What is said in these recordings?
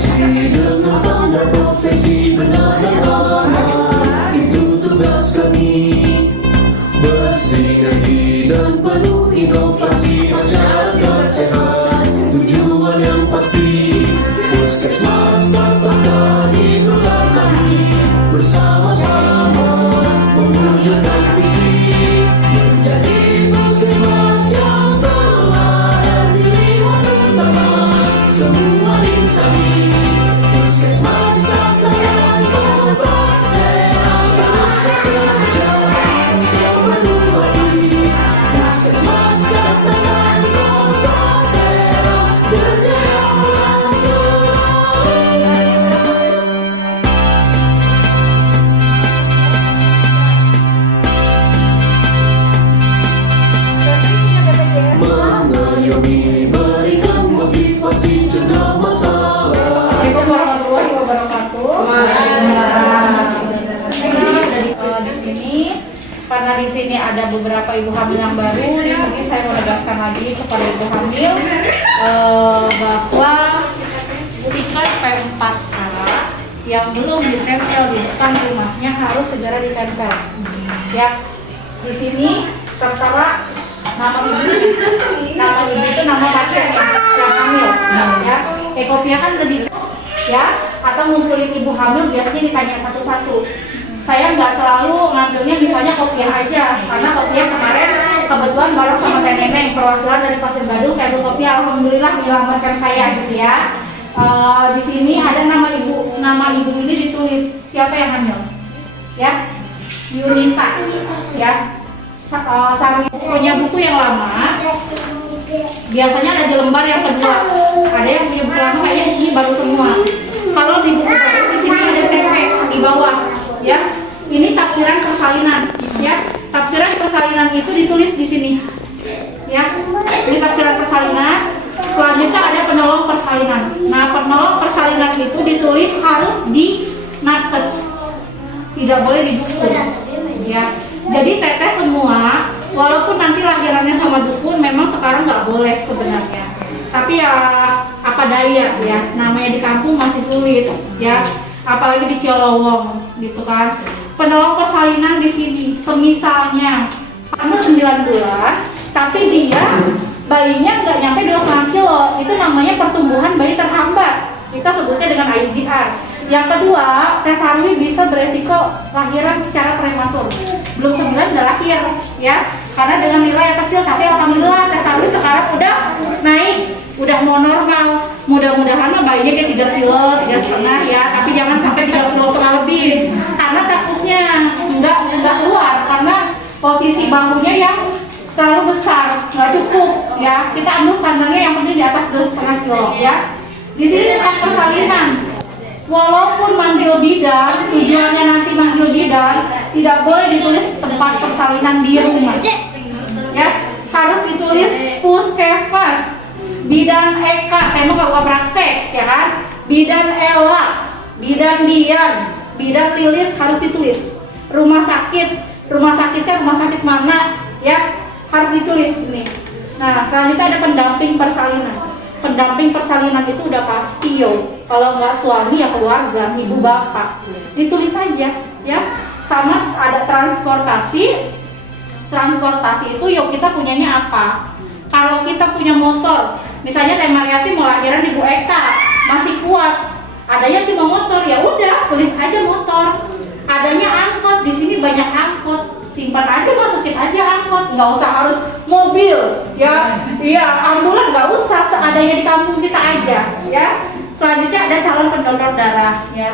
Sesuai dengan standar profesi benar dan aman, itu tugas kami. Bersinergi dan penuh inovasi, masyarakat sehat, tujuan yang pasti. Puskesmas tak takkan, itulah kami. Bersama-sama mewujudkan visi, menjadi puskesmas yang teladan, pilihan utama semua insani. Puskesmas tak takkan, kota sehat terus bekerja sepenuh hati. Puskesmas tak takkan, kota sehat berjaya langsung. Mengayomi, berikan motivasi, cegah masalah. Assalamualaikum warahmatullahi wabarakatuh. Di sini, karena di sini ada beberapa ibu hamil yang baru, di sini saya mau menegaskan lagi kepada ibu hamil bahwa stiker P4K yang belum ditempel di depan rumahnya harus segera ditempel. Ya, di sini tertera nama ibu itu nama pasien yang hamil, ya. Kopinya kan udah ya, atau ngumpulin ibu hamil biasanya ditanya satu-satu. Saya nggak selalu ngambilnya misalnya kopiah aja, karena kopiah kemarin kebetulan bareng sama Teh Neneng perwakilan dari Pasir Gadung, saya ambil kopiah, alhamdulillah menyelamatkan saya gitu ya. Di sini ada nama ibu ini ditulis siapa yang hamil, ya, Yunita, ya. Punya buku yang lama, biasanya ada di lembar yang kedua. Ada yang punya buku lama kayaknya ini baru semua. Kalau di buku baru di sini ada TP di bawah, ya. Ini tafsiran persalinan, ya. Tafsiran persalinan itu ditulis di sini, ya. Ini tafsiran persalinan. Selanjutnya ada penolong persalinan. Nah, penolong persalinan itu ditulis harus di nakes, tidak boleh di buku, ya. Jadi teteh semua, walaupun nanti lahirannya sama dukun, memang sekarang nggak boleh sebenarnya. Tapi ya apa daya ya, namanya di kampung masih sulit ya, apalagi di Ciolowong gitu kan. Penolong persalinan di sini, semisalnya hamil 9 bulan, tapi dia bayinya nggak nyampe 2,5 kilo, itu namanya pertumbuhan bayi terhambat. Kita sebutnya dengan IGR. Yang kedua, cesarwi bisa beresiko lahiran secara prematur. Belum sebulan udah lahir, ya. Karena dengan nilai yang kecil, tapi alhamdulillah cesarwi sekarang udah naik, udah mau normal. Mudah-mudahan bayinya kayak 3 kilo, 3,5 ya. Tapi jangan sampai 3,5 kilo lebih. Karena takutnya nggak keluar, karena posisi bahunya yang terlalu besar, nggak cukup, ya. Kita ambil standarnya yang penting di atas 2,5 kilo, ya. Di sini tentang persalinan. Walaupun manggil bidan, tujuannya nanti manggil bidan, tidak boleh ditulis tempat persalinan di rumah, ya. Harus ditulis puskesmas, bidan Eka, saya mau gak praktek, ya kan. Bidan Ella, bidan Dian, bidan Lilis harus ditulis. Rumah sakitnya rumah sakit mana, ya, harus ditulis ini. Nah, selanjutnya ada pendamping persalinan. Pendamping persalinan itu udah pasti yo. Kalau nggak suami ya keluarga, ibu bapak, ditulis saja, ya. Sama ada transportasi. Transportasi itu yuk kita punyanya apa? Kalau kita punya motor, misalnya Teh Mariati mau lahiran di Bu Eka, masih kuat. Adanya cuma motor, ya udah tulis aja motor. Adanya angkot, di sini banyak angkot. Simpan aja, masukin aja angkot, nggak usah harus mobil, ya. Iya, ambulan nggak usah, seadanya di kampung kita aja, ya. Selanjutnya ada calon pendonor darah, ya.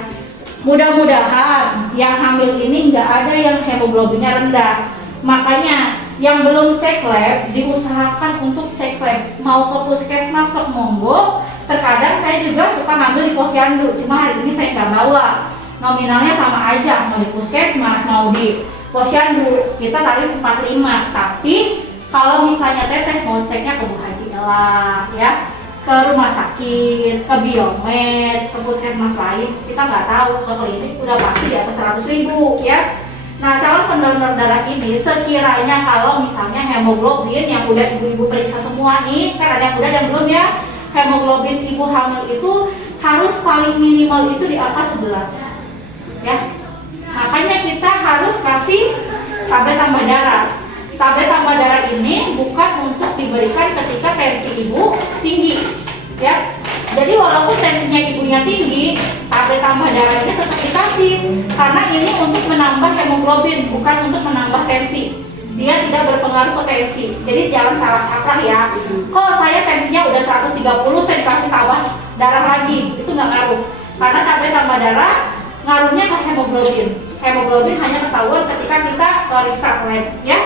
Mudah-mudahan yang hamil ini nggak ada yang hemoglobinnya rendah. Makanya yang belum cek lab diusahakan untuk cek lab. Mau ke puskesmas sok monggo. Terkadang saya juga suka ngambil di posyandu, cuma hari ini saya nggak bawa. Nominalnya sama aja, mau di puskesmas, mau di posyandu, kita tarif 45. Tapi kalau misalnya teteh mau ceknya ke Bu Haji Ella, ya, ke rumah sakit, ke biomed, ke puskesmas lain, kita nggak tahu, ke klinik udah pasti di atas 100.000, ya. Nah, calon pendonor darah ini sekiranya kalau misalnya hemoglobin yang udah ibu-ibu periksa semua nih, kan ada yang udah dan belum ya, hemoglobin ibu hamil itu harus paling minimal itu di angka 11 ya. Makanya kita harus kasih tablet tambah darah. Tablet tambah darah ini bukan untuk diberikan ketika tensi ibu tinggi ya. Jadi walaupun tensinya ibunya tinggi, tablet tambah darah ini tetap dikasih karena ini untuk menambah hemoglobin, bukan untuk menambah tensi. Dia tidak berpengaruh ke tensi. Jadi jangan salah kaprah ya. Kok saya tensinya udah 130, saya dikasih tambah darah lagi, itu nggak ngaruh. Karena tablet tambah darah ngaruhnya ke hemoglobin. Hemoglobin hanya ketahuan ketika kita periksa lab ya.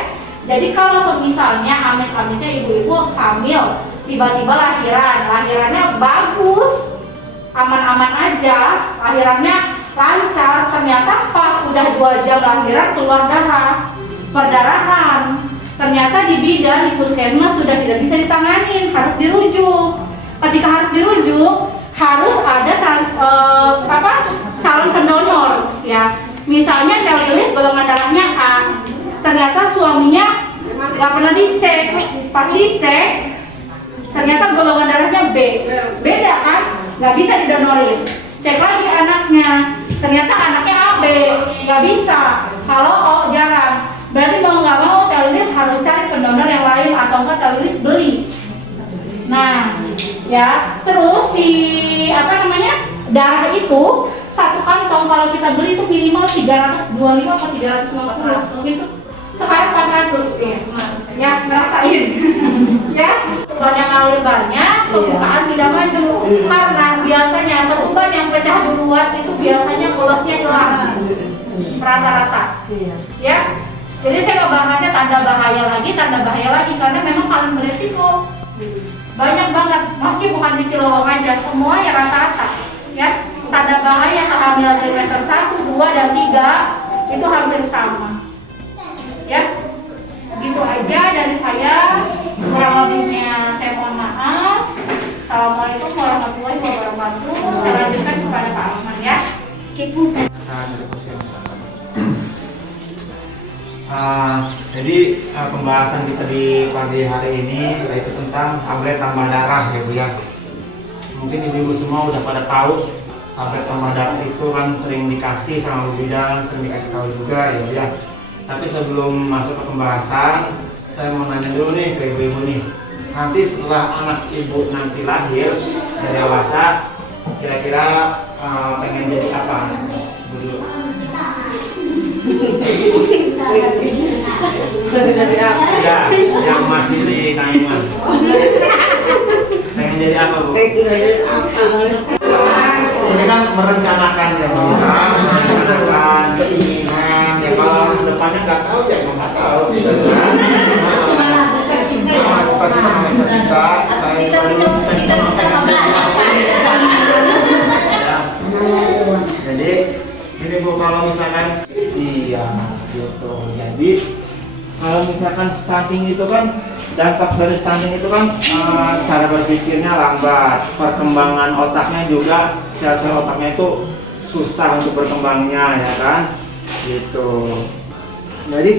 Jadi kalau misalnya amit-amitnya ibu-ibu hamil, tiba-tiba lahirannya bagus, aman-aman aja, lahirannya lancar, ternyata pas udah 2 jam lahiran keluar darah, perdarahan, ternyata di bidan di puskesmas sudah tidak bisa ditangani, harus dirujuk. Ketika harus dirujuk, harus ada calon pendonor ya. Misalnya Celilis golongan darahnya A, ternyata suaminya nggak pernah dicek, pas dicek ternyata golongan darahnya B, beda kan, nggak bisa didonorin. Cek lagi anaknya, ternyata anaknya AB, nggak bisa. Kalau O jarang, berarti mau nggak mau Celilis harus cari pendonor yang lain atau enggak Celilis beli. Nah, ya terus si darah itu satu kantong kalau kita beli itu minimal 325 atau 350 gitu. Sekarang 400 ya, ngerasain ya. Ketuban yang ngalir banyak, pembukaan tidak maju karena biasanya ketuban yang pecah duluan itu biasanya polosnya jelas rata-rata ya. Jadi saya ngebahasnya tanda bahaya lagi karena memang paling beresiko. Banyak banget, meski bukan di Cilowong aja, semua ya rata-rata ya. Tanda bahaya kehamilan trimester 1, 2, dan 3 itu hampir sama ya. Gitu aja dari saya, kurang lebihnya saya mohon maaf. Assalamualaikum warahmatullahi wabarakatuh. Saya lanjutkan kepada Pak Ahmad ya. Jadi pembahasan kita di pagi hari ini yaitu tentang tablet tambah darah ya Bu ya. Mungkin ibu-ibu semua udah pada tahu tablet tambah darah itu kan sering dikasih sama Bu bidan, sering dikasih tahu juga ya Bu ya. Tapi sebelum masuk ke pembahasan, saya mau nanya dulu nih ke ibu-ibu nih. Nanti setelah anak ibu nanti lahir dan dewasa, kira-kira pengen jadi apa? Bu? Ya, yang masih di Taiwan. Pengen jadi apa Bu? Ini kan merencanakan ya Bu. Merencanakan keinginan. Ya kalau depannya nggak tahu ya nggak tahu. Gitu kan? Cita-cita saya dulu jadi ini Bu, kalau misalkan iya gitu. Jadi kalau misalkan stunting itu kan dampak dari stunting itu kan cara berpikirnya lambat, perkembangan otaknya juga, sel-sel otaknya itu susah untuk berkembangnya ya kan gitu. Jadi